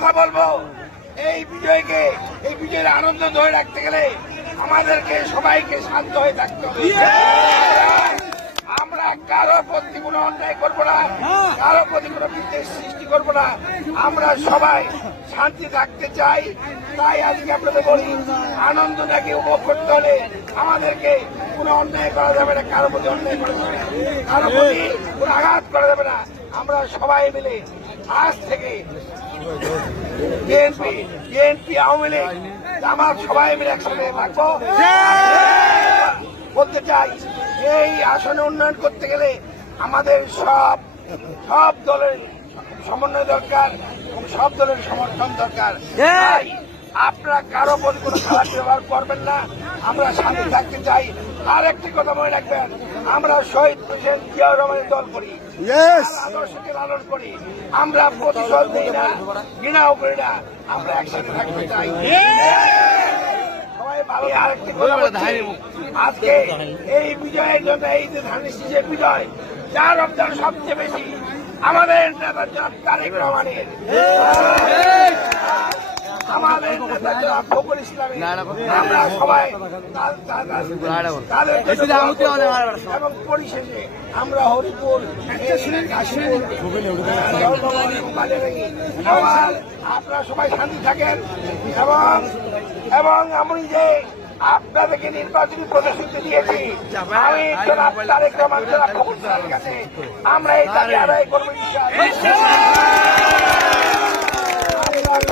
কথা বলবো, এই বিজয়ের আনন্দ ধরে রাখতে গেলে আমাদেরকে সবাইকে শান্ত হয়ে থাকতে হবে। আমরা কারো প্রতি কোনো অন্যায় করবো না, কারো প্রতি কোনো বিদ্বেষ সৃষ্টি করবো না। আমরা সবাই শান্তি থাকতে চাই। তাই আজকে আপনাদের বলি, আনন্দটাকে উপভোগ করতে হলে আমাদেরকে কোনো অন্যায় করা যাবে না, কারো প্রতি অন্যায় করা যাবে না, কারো প্রতি কোনো আঘাত করা যাবে না। আমরা সবাই মিলে আজ থেকে বিএনপি আওয়ামী লীগ আমার সবাই মিলে একসাথে থাকবো। বলতে চাই, এই আসনে উন্নয়ন করতে গেলে আমাদের সব দলের সমন্বয় দরকার এবং সব দলের সমর্থন দরকার। তাই আপনারা কারো প্রতি কোনো খারাপ ব্যবহার করবেন না। আমরা শান্তি থাকতে চাই। আর একটি কথা মনে রাখবেন, আমরা শহীদ প্রেসিডেন্ট জিয়াউর রহমানের দল করি, আদর্শকে লালন করি। আমরা প্রতিশোধ দিই না, ঘৃণাও করি না। আমরা একসাথে থাকতে চাই। আরেকটি কথা বলছি, আজকে এই বিজয়ের জন্য, এই যে ধানের শীষের বিজয়, যার রমজান সবচেয়ে বেশি আমাদের নেতা জনাব তারেক রহমানের, আমাদের নেতা জনাব ফখরুল ইসলামের। আমরা সবাই এবং পরিশেষে আমরা হরিপুর, আপনারা সবাই শান্তি থাকেন এবং আমি যে আপনাদেরকে নির্বাচনী প্রতিশ্রুতি দিয়েছি, আমি জনাব তারেক রহমান, জনাব ফখরুল ইসলামের কাছে আমরা এই দাবি আদায় করবো।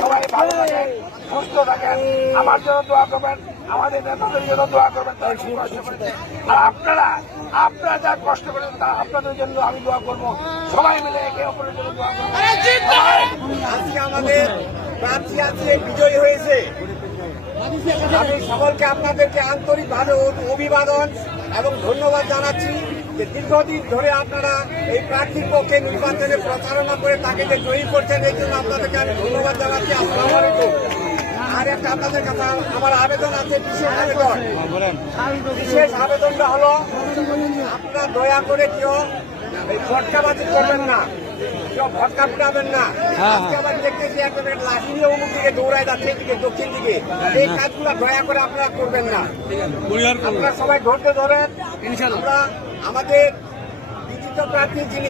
সবাই ভালো থাকেন, সুস্থ থাকেন, আমার জন্য দোয়া করবেন, আমাদের নেতাদের জন্য দোয়া করবেন। তারা খুব কষ্ট করেছে, আর আপনারা যা কষ্ট করেন তা আপনাদের জন্য আমি দোয়া করবো। সবাই মিলে একে অপরের জন্য দোয়া করবো। আজকে আমাদের প্রার্থী আছে, বিজয়ী হয়েছে। আমি সকলকে আপনাদেরকে আন্তরিকভাবে অভিবাদন এবং ধন্যবাদ জানাচ্ছি যে দীর্ঘদিন ধরে আপনারা এই প্রার্থীর পক্ষে নির্বাচনে প্রচারণা করে তাকে যে জয়ী করছেন, এই জন্য আপনাদেরকে আমি ধন্যবাদ জানাচ্ছি। আসসালামু আলাইকুম। আর একটা আপনাদের কাছে আমার আবেদন আছে, বিশেষ আবেদনটা হলো, আপনারা দয়া করে কেউ এই ভটকাবাজি করবেন না, কেউ ভটকা ফুটাবেন না। আজকে আবার দেখতেছি একটা লাঠি নিয়ে অমুক দিকে দৌড়ায় যাচ্ছে, এদিকে দক্ষিণ দিকে। এই কাজগুলো দয়া করে আপনারা করবেন না। আপনারা সবাই ধৈর্য ধরেন। আমরা আমাদের বিচিত্র প্রার্থী যিনি